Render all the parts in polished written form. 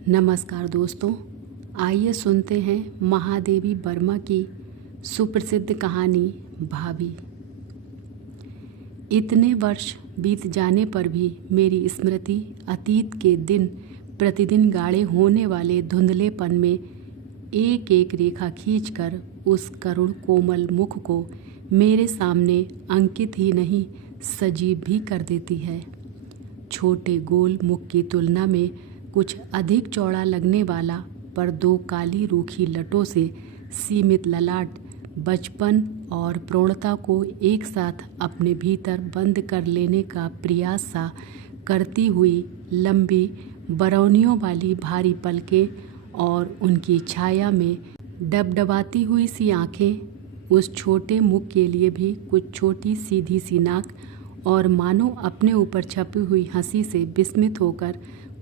नमस्कार दोस्तों, आइए सुनते हैं महादेवी वर्मा की सुप्रसिद्ध कहानी भाभी। इतने वर्ष बीत जाने पर भी मेरी स्मृति अतीत के दिन प्रतिदिन गाढ़े होने वाले धुंधलेपन में एक एक रेखा खींचकर उस करुण कोमल मुख को मेरे सामने अंकित ही नहीं सजीव भी कर देती है। छोटे गोल मुख की तुलना में कुछ अधिक चौड़ा लगने वाला पर दो काली रूखी लटों से सीमित ललाट बचपन और प्रौढ़ता को एक साथ अपने भीतर बंद कर लेने का प्रयास सा करती हुई लंबी बरौनियों वाली भारी पलकें और उनकी छाया में डबडबाती हुई सी आँखें उस छोटे मुख के लिए भी कुछ छोटी सीधी सी नाक और मानो अपने ऊपर छपी हुई हंसी से विस्मित होकर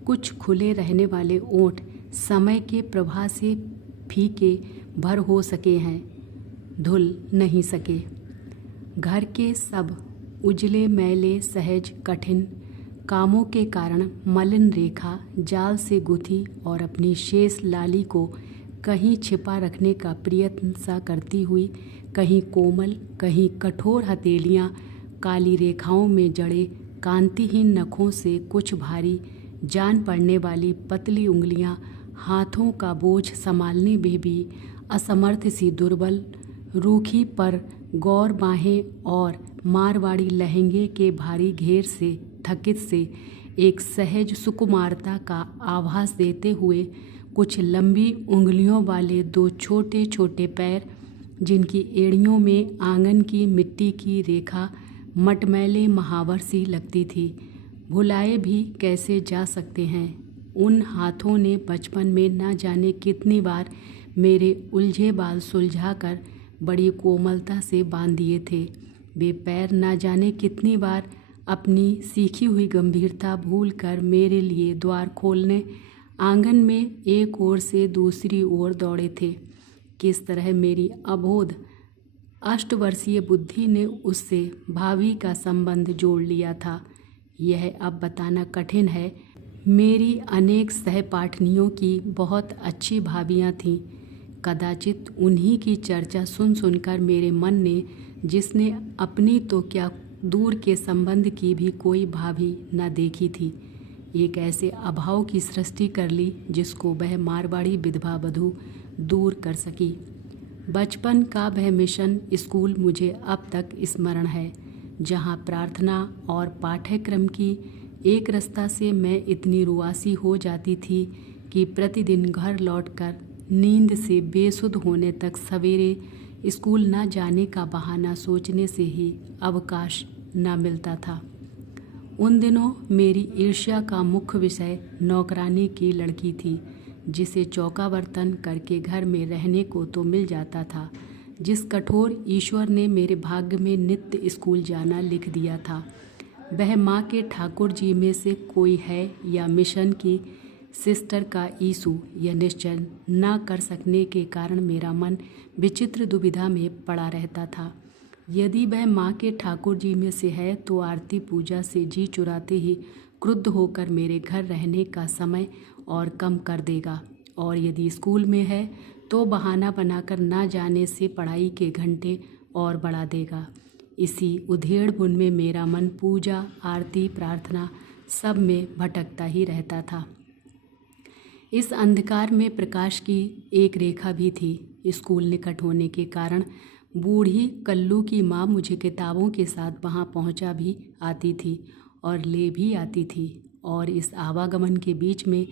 कुछ खुले रहने वाले ओंठ समय के प्रवाह से फीके भर हो सके हैं, धुल नहीं सके। घर के सब उजले मैले सहज कठिन कामों के कारण मलिन रेखा जाल से गुथी और अपनी शेष लाली को कहीं छिपा रखने का प्रयत्न सा करती हुई कहीं कोमल कहीं कठोर हथेलियाँ काली रेखाओं में जड़े कांतिहीन नखों से कुछ भारी जान पड़ने वाली पतली उंगलियां हाथों का बोझ संभालने में भी असमर्थ सी दुर्बल रूखी पर गौर बाहें और मारवाड़ी लहंगे के भारी घेर से थकित से एक सहज सुकुमारता का आभास देते हुए कुछ लंबी उंगलियों वाले दो छोटे छोटे पैर जिनकी एड़ियों में आंगन की मिट्टी की रेखा मटमैले महावर सी लगती थी। भुलाए भी कैसे जा सकते हैं। उन हाथों ने बचपन में न जाने कितनी बार मेरे उलझे बाल सुलझाकर बड़ी कोमलता से बांध दिए थे। वे पैर न जाने कितनी बार अपनी सीखी हुई गंभीरता भूलकर मेरे लिए द्वार खोलने आंगन में एक ओर से दूसरी ओर दौड़े थे। किस तरह मेरी अबोध 8 वर्षीय बुद्धि ने उससे भावी का संबंध जोड़ लिया था, यह अब बताना कठिन है। मेरी अनेक सहपाठनियों की बहुत अच्छी भाभियाँ थीं। कदाचित उन्हीं की चर्चा सुन सुनकर मेरे मन ने, जिसने अपनी तो क्या दूर के संबंध की भी कोई भाभी न देखी थी, एक ऐसे अभाव की सृष्टि कर ली जिसको वह मारवाड़ी विधवा वधू दूर कर सकी। बचपन का वह मिशन स्कूल मुझे अब तक स्मरण है, जहाँ प्रार्थना और पाठ्यक्रम की एक रास्ता से मैं इतनी रुआसी हो जाती थी कि प्रतिदिन घर लौटकर नींद से बेसुध होने तक सवेरे स्कूल न जाने का बहाना सोचने से ही अवकाश न मिलता था। उन दिनों मेरी ईर्ष्या का मुख्य विषय नौकरानी की लड़की थी, जिसे चौका बर्तन करके घर में रहने को तो मिल जाता था, जिस कठोर ईश्वर ने मेरे भाग्य में नित्य स्कूल जाना लिख दिया था। वह माँ के ठाकुर जी में से कोई है या मिशन की सिस्टर का ईसु, यह निश्चय न कर सकने के कारण मेरा मन विचित्र दुविधा में पड़ा रहता था। यदि वह माँ के ठाकुर जी में से है तो आरती पूजा से जी चुराते ही क्रुद्ध होकर मेरे घर रहने का समय और कम कर देगा, और यदि स्कूल में है तो बहाना बनाकर ना जाने से पढ़ाई के घंटे और बढ़ा देगा। इसी उधेड़ बुन में मेरा मन पूजा आरती प्रार्थना सब में भटकता ही रहता था। इस अंधकार में प्रकाश की एक रेखा भी थी। स्कूल निकट होने के कारण बूढ़ी कल्लू की माँ मुझे किताबों के साथ वहाँ पहुँचा भी आती थी और ले भी आती थी, और इस आवागमन के बीच में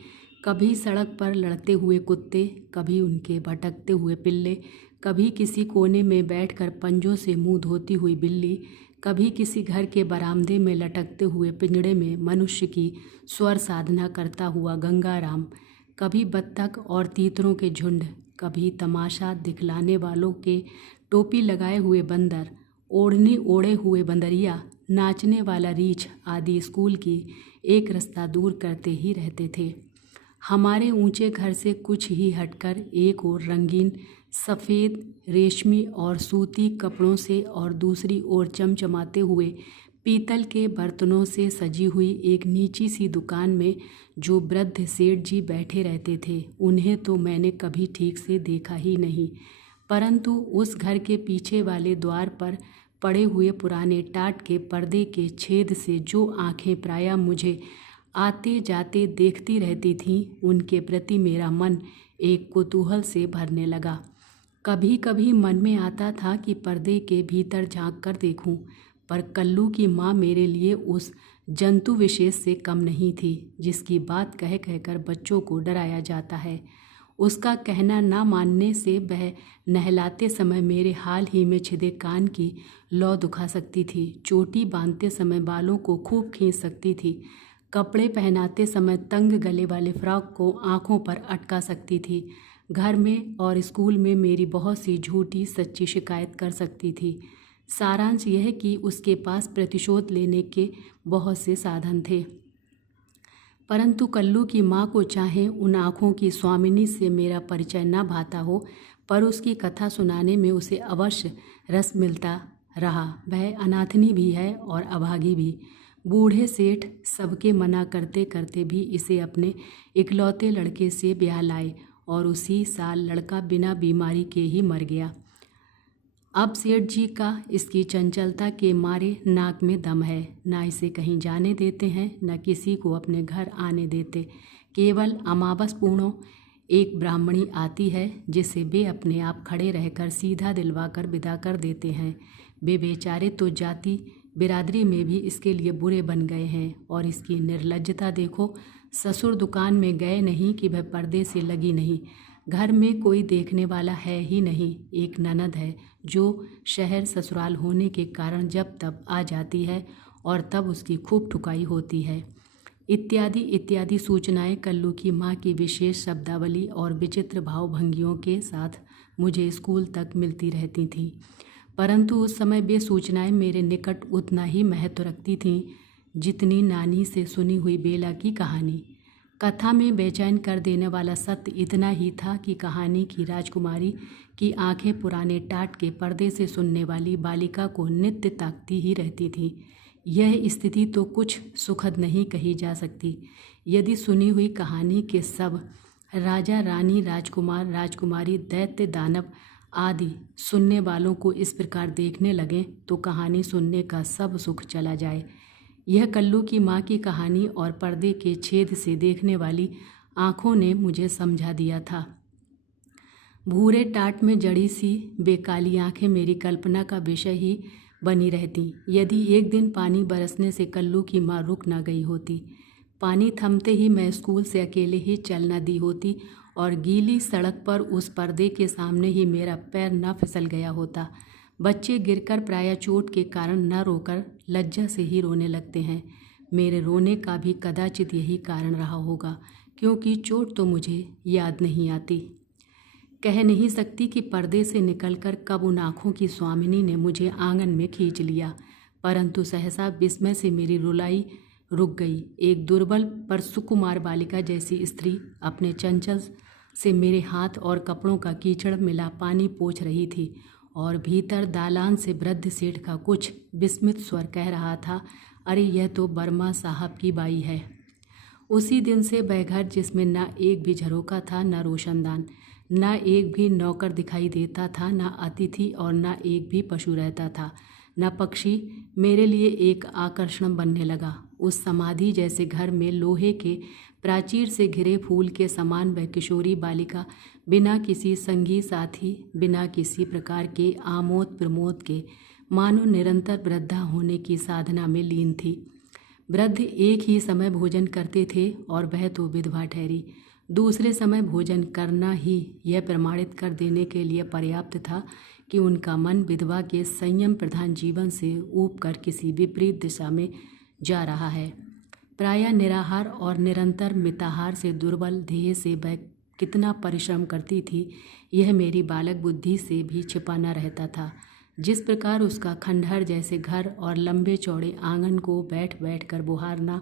कभी सड़क पर लड़ते हुए कुत्ते, कभी उनके भटकते हुए पिल्ले, कभी किसी कोने में बैठकर पंजों से मुंह धोती हुई बिल्ली, कभी किसी घर के बरामदे में लटकते हुए पिंजड़े में मनुष्य की स्वर साधना करता हुआ गंगाराम, कभी बत्तख और तीतरों के झुंड, कभी तमाशा दिखलाने वालों के टोपी लगाए हुए बंदर, ओढ़नी ओढ़े हुए बंदरिया, नाचने वाला रीछ आदि स्कूल की एक रास्ता दूर करते ही रहते थे। हमारे ऊंचे घर से कुछ ही हटकर एक ओर रंगीन सफ़ेद रेशमी और सूती कपड़ों से और दूसरी ओर चमचमाते हुए पीतल के बर्तनों से सजी हुई एक नीची सी दुकान में जो वृद्ध सेठ जी बैठे रहते थे, उन्हें तो मैंने कभी ठीक से देखा ही नहीं, परंतु उस घर के पीछे वाले द्वार पर पड़े हुए पुराने टाट के पर्दे के छेद से जो आंखें प्रायः मुझे आते जाते देखती रहती थीं, उनके प्रति मेरा मन एक कुतूहल से भरने लगा। कभी कभी मन में आता था कि पर्दे के भीतर झांक कर देखूं, पर कल्लू की माँ मेरे लिए उस जंतु विशेष से कम नहीं थी जिसकी बात कह कहकर बच्चों को डराया जाता है। उसका कहना ना मानने से वह नहलाते समय मेरे हाल ही में छिदे कान की लौ दुखा सकती थी, चोटी बांधते समय बालों को खूब खींच सकती थी, कपड़े पहनाते समय तंग गले वाले फ्रॉक को आंखों पर अटका सकती थी, घर में और स्कूल में मेरी बहुत सी झूठी सच्ची शिकायत कर सकती थी। सारांश यह कि उसके पास प्रतिशोध लेने के बहुत से साधन थे, परंतु कल्लू की माँ को चाहे उन आँखों की स्वामिनी से मेरा परिचय न भाता हो, पर उसकी कथा सुनाने में उसे अवश्य रस मिलता रहा। वह अनाथनी भी है और अभागी भी। बूढ़े सेठ सबके मना करते करते भी इसे अपने इकलौते लड़के से ब्याह लाए और उसी साल लड़का बिना बीमारी के ही मर गया। अब सेठ जी का इसकी चंचलता के मारे नाक में दम है, ना इसे कहीं जाने देते हैं, न किसी को अपने घर आने देते। केवल अमावस पूर्णों एक ब्राह्मणी आती है जिसे वे अपने आप खड़े रहकर सीधा दिलवा कर विदा कर देते हैं। वे बेचारे तो जाति बिरादरी में भी इसके लिए बुरे बन गए हैं, और इसकी निर्लज्जता देखो। ससुर दुकान में गए नहीं कि वह पर्दे से लगी नहीं, घर में कोई देखने वाला है ही नहीं। एक ननद है जो शहर ससुराल होने के कारण जब तब आ जाती है और तब उसकी खूब ठुकाई होती है, इत्यादि इत्यादि सूचनाएं कल्लू की माँ की विशेष शब्दावली और विचित्र भावभंगियों के साथ मुझे स्कूल तक मिलती रहती थीं, परंतु उस समय वे सूचनाएं मेरे निकट उतना ही महत्व रखती थीं जितनी नानी से सुनी हुई बेला की कहानी। कथा में बेचैन कर देने वाला सत्य इतना ही था कि कहानी की राजकुमारी की आंखें पुराने टाट के पर्दे से सुनने वाली बालिका को नित्य ताकती ही रहती थीं। यह स्थिति तो कुछ सुखद नहीं कही जा सकती। यदि सुनी हुई कहानी के सब राजा रानी राजकुमार राजकुमारी दैत्य दानव आदि सुनने वालों को इस प्रकार देखने लगें तो कहानी सुनने का सब सुख चला जाए। यह कल्लू की माँ की कहानी और पर्दे के छेद से देखने वाली आँखों ने मुझे समझा दिया था। भूरे टाट में जड़ी सी बेकाली आँखें मेरी कल्पना का विषय ही बनी रहती यदि एक दिन पानी बरसने से कल्लू की माँ रुक न गई होती। पानी थमते ही मैं स्कूल से अकेले ही चल न दी होती और गीली सड़क पर उस पर्दे के सामने ही मेरा पैर न फिसल गया होता। बच्चे गिरकर प्रायः चोट के कारण न रोकर लज्जा से ही रोने लगते हैं। मेरे रोने का भी कदाचित यही कारण रहा होगा, क्योंकि चोट तो मुझे याद नहीं आती। कह नहीं सकती कि पर्दे से निकलकर कब उन आँखों की स्वामिनी ने मुझे आंगन में खींच लिया, परंतु सहसा विस्मय से मेरी रुलाई रुक गई। एक दुर्बल पर सुकुमार बालिका जैसी स्त्री अपने चंचल से मेरे हाथ और कपड़ों का कीचड़ मिला पानी पोंछ रही थी, और भीतर दालान से वृद्ध सेठ का कुछ विस्मित स्वर कह रहा था, अरे यह तो बर्मा साहब की बाई है। उसी दिन से वह घर जिसमें न एक भी झरोका था, न रोशनदान, न एक भी नौकर दिखाई देता था, न अतिथि और न एक भी पशु रहता था, न पक्षी, मेरे लिए एक आकर्षण बनने लगा। उस समाधि जैसे घर में लोहे के प्राचीर से घिरे फूल के समान वह किशोरी बालिका बिना किसी संगी साथी, बिना किसी प्रकार के आमोद प्रमोद के मानो निरंतर वृद्धा होने की साधना में लीन थी। वृद्ध एक ही समय भोजन करते थे और वह तो विधवा ठहरी। दूसरे समय भोजन करना ही यह प्रमाणित कर देने के लिए पर्याप्त था कि उनका मन विधवा के संयम प्रधान जीवन से ऊब कर किसी विपरीत दिशा में जा रहा है। प्रायः निराहार और निरंतर मिताहार से दुर्बल देह से वह कितना परिश्रम करती थी, यह मेरी बालक बुद्धि से भी छिपा न रहता था। जिस प्रकार उसका खंडहर जैसे घर और लंबे चौड़े आंगन को बैठ बैठ कर बुहारना,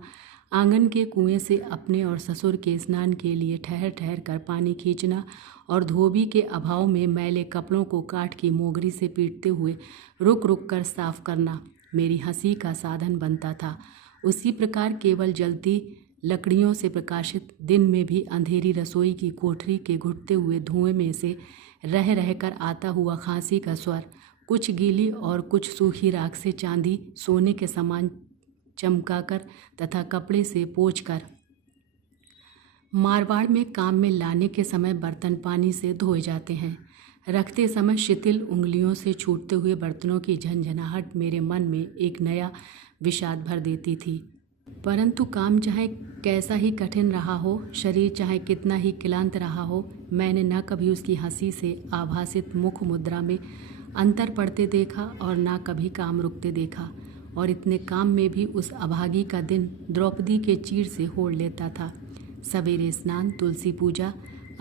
आंगन के कुएं से अपने और ससुर के स्नान के लिए ठहर ठहर कर पानी खींचना और धोबी के अभाव में मैले कपड़ों को काठ की मोगरी से पीटते हुए रुक रुक कर साफ करना, मेरी हंसी का साधन बनता था। उसी प्रकार केवल जलती लकड़ियों से प्रकाशित दिन में भी अंधेरी रसोई की कोठरी के घुटते हुए धुएं में से रह रहकर आता हुआ खांसी का स्वर, कुछ गीली और कुछ सूखी राख से चांदी सोने के समान चमकाकर तथा कपड़े से पोंछकर मारवाड़ में काम में लाने के समय बर्तन पानी से धोए जाते हैं। रखते समय शिथिल उंगलियों से छूटते हुए बर्तनों की झंझनाहट मेरे मन में एक नया विषाद भर देती थी। परंतु काम चाहे कैसा ही कठिन रहा हो, शरीर चाहे कितना ही क्लांत रहा हो, मैंने न कभी उसकी हंसी से आभासित मुख मुद्रा में अंतर पड़ते देखा और न कभी काम रुकते देखा। और इतने काम में भी उस अभागी का दिन द्रौपदी के चीर से होड़ लेता था। सवेरे स्नान, तुलसी पूजा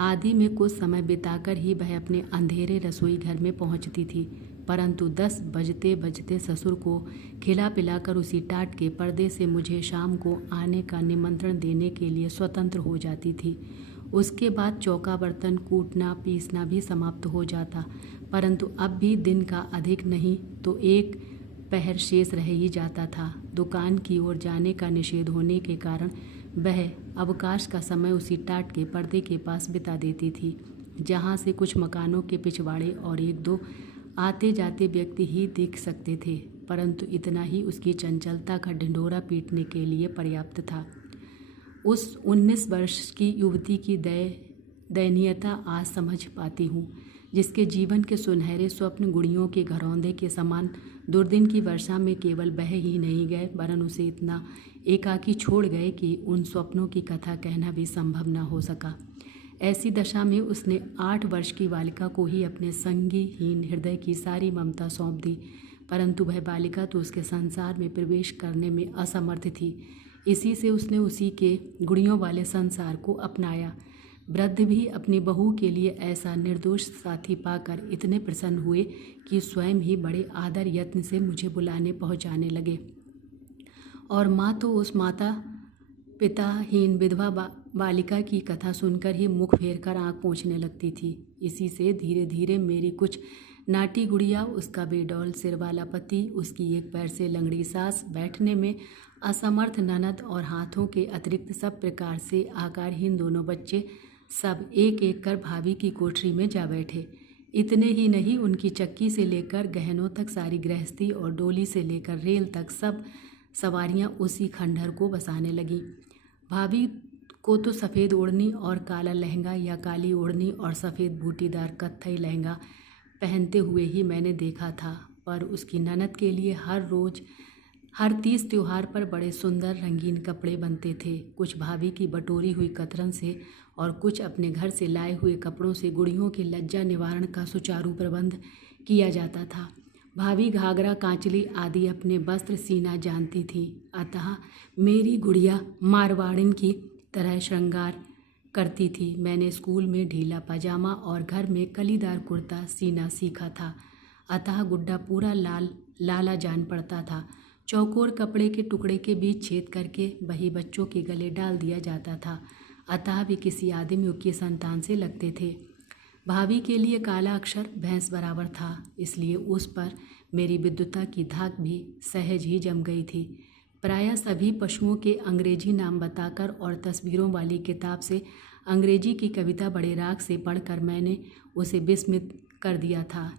आदि में कुछ समय बिताकर ही वह अपने अंधेरे रसोई घर में पहुंचती थी, परंतु 10 बजते बजते ससुर को खिला पिलाकर उसी टाट के पर्दे से मुझे शाम को आने का निमंत्रण देने के लिए स्वतंत्र हो जाती थी। उसके बाद चौका बर्तन कूटना पीसना भी समाप्त हो जाता, परंतु अब भी दिन का अधिक नहीं तो एक पहर शेष रह ही जाता था। दुकान की ओर जाने का निषेध होने के कारण वह अवकाश का समय उसी टाट के पर्दे के पास बिता देती थी, जहाँ से कुछ मकानों के पिछवाड़े और 1-2 आते जाते व्यक्ति ही दिख सकते थे, परंतु इतना ही उसकी चंचलता का ढिंढोरा पीटने के लिए पर्याप्त था। उस 19 वर्ष की युवती की दयनीयता आज समझ पाती हूँ, जिसके जीवन के सुनहरे स्वप्न गुड़ियों के घरौंदे के समान दुर्दिन की वर्षा में केवल बह ही नहीं गए, वरन उसे इतना एकाकी छोड़ गए कि उन स्वप्नों की कथा कहना भी संभव न हो सका। ऐसी दशा में उसने 8 वर्ष की बालिका को ही अपने संगीहीन हृदय की सारी ममता सौंप दी, परंतु वह बालिका तो उसके संसार में प्रवेश करने में असमर्थ थी। इसी से उसने उसी के गुड़ियों वाले संसार को अपनाया। वृद्ध भी अपनी बहू के लिए ऐसा निर्दोष साथी पाकर इतने प्रसन्न हुए कि स्वयं ही बड़े आदर यत्न से मुझे बुलाने पहुंचाने लगे, और माँ तो उस माता पिताहीन विधवा बालिका की कथा सुनकर ही मुख फेर कर आँख पोंछने लगती थी। इसी से धीरे धीरे मेरी कुछ नाटी गुड़िया, उसका बेडौल सिर वाला पति, उसकी एक पैर से लंगड़ी सास, बैठने में असमर्थ ननद और हाथों के अतिरिक्त सब प्रकार से आकारहीन दोनों बच्चे, सब एक एक कर भाभी की कोठरी में जा बैठे। इतने ही नहीं, उनकी चक्की से लेकर गहनों तक सारी गृहस्थी और डोली से लेकर रेल तक सब सवारियां उसी खंडहर को बसाने लगीं। भाभी को तो सफ़ेद ओढ़नी और काला लहंगा या काली ओढ़नी और सफ़ेद बूटीदार कत्थई लहंगा पहनते हुए ही मैंने देखा था, पर उसकी ननद के लिए हर रोज़ हर 30 त्योहार पर बड़े सुंदर रंगीन कपड़े बनते थे। कुछ भाभी की बटोरी हुई कतरन से और कुछ अपने घर से लाए हुए कपड़ों से गुड़ियों के लज्जा निवारण का सुचारू प्रबंध किया जाता था। भाभी घाघरा कांचली आदि अपने वस्त्र सीना जानती थी, अतः मेरी गुड़िया मारवाड़िन की तरह श्रृंगार करती थी। मैंने स्कूल में ढीला पजामा और घर में कलीदार कुर्ता सीना सीखा था, अतः गुड्डा पूरा लाला जान पड़ता था। चौकोर कपड़े के टुकड़े के बीच छेद करके वही बच्चों के गले डाल दिया जाता था, अतः वे किसी आदिम युग की संतान से लगते थे। भाभी के लिए काला अक्षर भैंस बराबर था, इसलिए उस पर मेरी विद्वता की धाक भी सहज ही जम गई थी। प्रायः सभी पशुओं के अंग्रेजी नाम बताकर और तस्वीरों वाली किताब से अंग्रेजी की कविता बड़े राग से पढ़कर मैंने उसे विस्मित कर दिया था।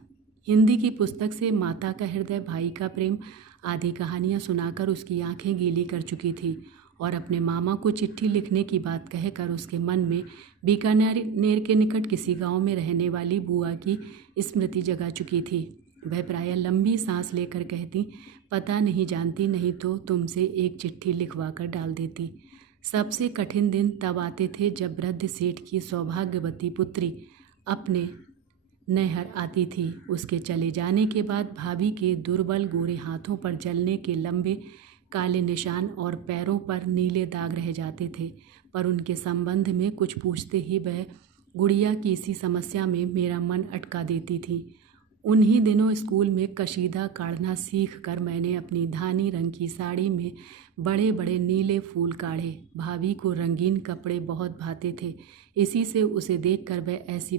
हिंदी की पुस्तक से माता का हृदय, भाई का प्रेम आदि कहानियाँ सुनाकर उसकी आंखें गीली कर चुकी थी, और अपने मामा को चिट्ठी लिखने की बात कहकर उसके मन में बीकानेर के निकट किसी गांव में रहने वाली बुआ की स्मृति जगा चुकी थी। वह प्रायः लंबी सांस लेकर कहती, पता नहीं जानती, नहीं तो तुमसे एक चिट्ठी लिखवा कर डाल देती। सबसे कठिन दिन तब आते थे जब वृद्ध सेठ की सौभाग्यवती पुत्री अपने नैहर आती थी। उसके चले जाने के बाद भाभी के दुर्बल गोरे हाथों पर जलने के लंबे काले निशान और पैरों पर नीले दाग रह जाते थे, पर उनके संबंध में कुछ पूछते ही वह गुड़िया की इसी समस्या में मेरा मन अटका देती थी। उन्हीं दिनों स्कूल में कशीदा काढ़ना सीख कर मैंने अपनी धानी रंग की साड़ी में बड़े बड़े नीले फूल काढ़े। भाभी को रंगीन कपड़े बहुत भाते थे, इसी से उसे देखकर वह ऐसी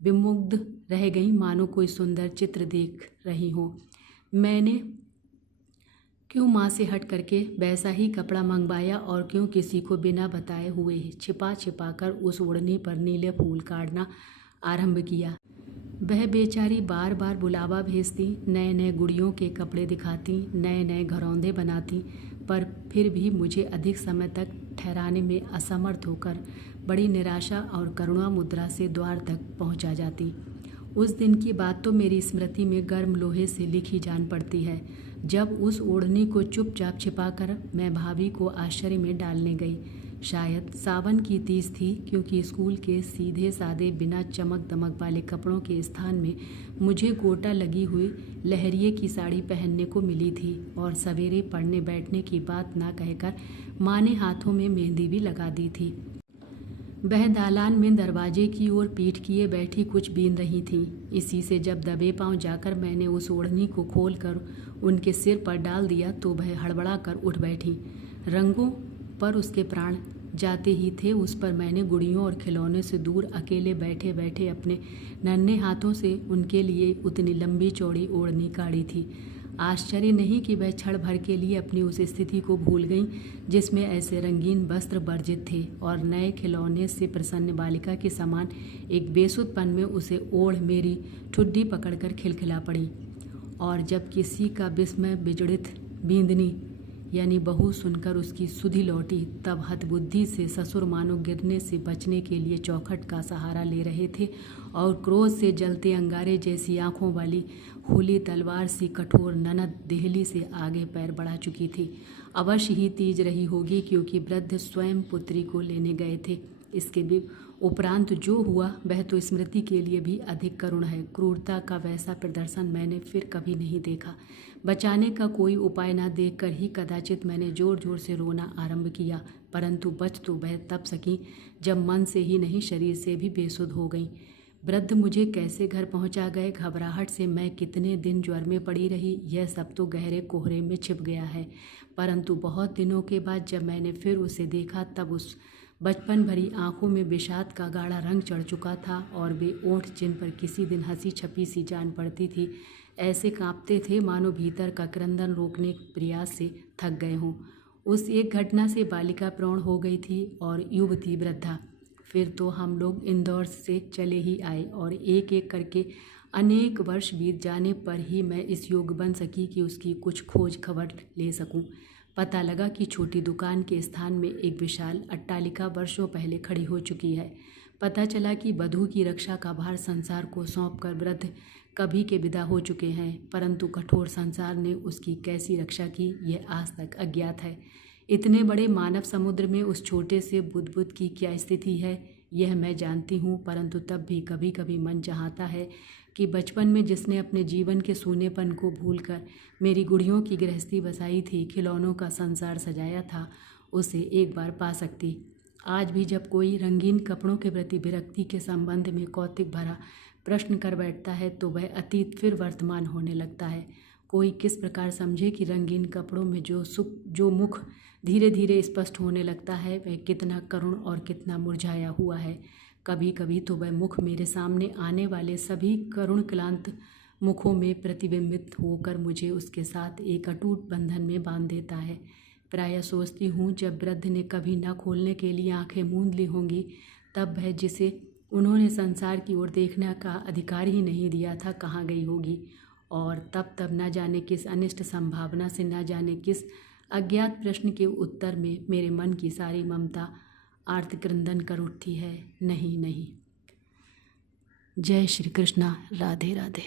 विमुग्ध रह गई मानो कोई सुंदर चित्र देख रही हो। मैंने क्यों माँ से हट करके वैसा ही कपड़ा मंगवाया और क्यों किसी को बिना बताए हुए ही छिपा छिपा कर उस ओढ़नी पर नीले फूल काटना आरंभ किया। वह बेचारी बार बार बुलावा भेजती, नए नए गुड़ियों के कपड़े दिखाती, नए नए घरौंदे बनाती, पर फिर भी मुझे अधिक समय तक ठहराने में असमर्थ होकर बड़ी निराशा और करुणा मुद्रा से द्वार तक पहुंचा जाती। उस दिन की बात तो मेरी स्मृति में गर्म लोहे से लिखी जान पड़ती है, जब उस ओढ़नी को चुपचाप छिपाकर मैं भाभी को आश्चर्य में डालने गई। शायद सावन की तीज थी, क्योंकि स्कूल के सीधे सादे बिना चमक दमक वाले कपड़ों के स्थान में मुझे गोटा लगी हुई लहरिए की साड़ी पहनने को मिली थी और सवेरे पढ़ने बैठने की बात ना कहकर माँ ने हाथों में मेहंदी भी लगा दी थी। वह दालान में दरवाजे की ओर पीठ किए बैठी कुछ बीन रही थी। इसी से जब दबे पांव जाकर मैंने उस ओढ़नी को खोलकर उनके सिर पर डाल दिया तो वह हड़बड़ा कर उठ बैठी। रंगों पर उसके प्राण जाते ही थे। उस पर मैंने गुड़ियों और खिलौने से दूर अकेले बैठे बैठे अपने नन्हे हाथों से उनके लिए उतनी लंबी चौड़ी ओढ़नी काढ़ी थी। आश्चर्य नहीं कि वह क्षण भर के लिए अपनी उस स्थिति को भूल गईं जिसमें ऐसे रंगीन वस्त्र वर्जित थे और नए खिलौने से प्रसन्न बालिका के समान एक बेसुधपन में उसे ओढ़ मेरी ठुड्डी पकड़कर खिलखिला पड़ी। और जब किसी का विस्मय विजड़ित बींदनी यानी बहू सुनकर उसकी सुधि लौटी, तब हतबुद्धि से ससुर मानो गिरने से बचने के लिए चौखट का सहारा ले रहे थे और क्रोध से जलते अंगारे जैसी आंखों वाली खुली तलवार सी कठोर ननद देहली से आगे पैर बढ़ा चुकी थी। अवश्य ही तीज रही होगी, क्योंकि वृद्ध स्वयं पुत्री को लेने गए थे। इसके भी उपरांत जो हुआ वह तो स्मृति के लिए भी अधिक करुण है। क्रूरता का वैसा प्रदर्शन मैंने फिर कभी नहीं देखा। बचाने का कोई उपाय न देखकर ही कदाचित मैंने जोर जोर से रोना आरंभ किया, परंतु बच तो वह तब सकी जब मन से ही नहीं शरीर से भी बेसुध हो गई। वृद्ध मुझे कैसे घर पहुंचा गए, घबराहट से मैं कितने दिन ज्वर में पड़ी रही, यह सब तो गहरे कोहरे में छिप गया है। परंतु बहुत दिनों के बाद जब मैंने फिर उसे देखा, तब उस बचपन भरी आंखों में विषाद का गाढ़ा रंग चढ़ चुका था और वे ओंठ जिन पर किसी दिन हंसी छपी सी जान पड़ती थी, ऐसे कांपते थे मानो भीतर का क्रंदन रोकने के प्रयास से थक गए हों। उस एक घटना से बालिका प्रौढ़ हो गई थी और युवती वृद्धा। फिर तो हम लोग इंदौर से चले ही आए और एक एक करके अनेक वर्ष बीत जाने पर ही मैं इस योग्य बन सकी कि उसकी कुछ खोज खबर ले सकूं। पता लगा कि छोटी दुकान के स्थान में एक विशाल अट्टालिका वर्षों पहले खड़ी हो चुकी है। पता चला कि वधू की रक्षा का भार संसार को सौंपकर वृद्ध कभी के विदा हो चुके हैं, परंतु कठोर संसार ने उसकी कैसी रक्षा की यह आज तक अज्ञात है। इतने बड़े मानव समुद्र में उस छोटे से बुदबुद की क्या स्थिति है यह मैं जानती हूँ, परंतु तब भी कभी कभी मन चाहता है कि बचपन में जिसने अपने जीवन के सूनेपन को भूलकर मेरी गुड़ियों की गृहस्थी बसाई थी, खिलौनों का संसार सजाया था, उसे एक बार पा सकती। आज भी जब कोई रंगीन कपड़ों के प्रति विरक्ति के संबंध में कौतुक भरा प्रश्न कर बैठता है तो वह अतीत फिर वर्तमान होने लगता है। कोई किस प्रकार समझे कि रंगीन कपड़ों में जो मुख धीरे धीरे स्पष्ट होने लगता है वह कितना करुण और कितना मुरझाया हुआ है। कभी कभी तो वह मुख मेरे सामने आने वाले सभी करुण क्लांत मुखों में प्रतिबिंबित होकर मुझे उसके साथ एक अटूट बंधन में बांध देता है। प्रायः सोचती हूँ जब वृद्ध ने कभी न खोलने के लिए आंखें मूंद ली होंगी, तब वह जिसे उन्होंने संसार की ओर देखने का अधिकार ही नहीं दिया था कहाँ गई होगी, और तब न जाने किस अनिष्ट संभावना से न जाने किस अज्ञात प्रश्न के उत्तर में मेरे मन की सारी ममता आर्तक्रंदन कर उठती है। नहीं नहीं। जय श्री कृष्णा। राधे राधे।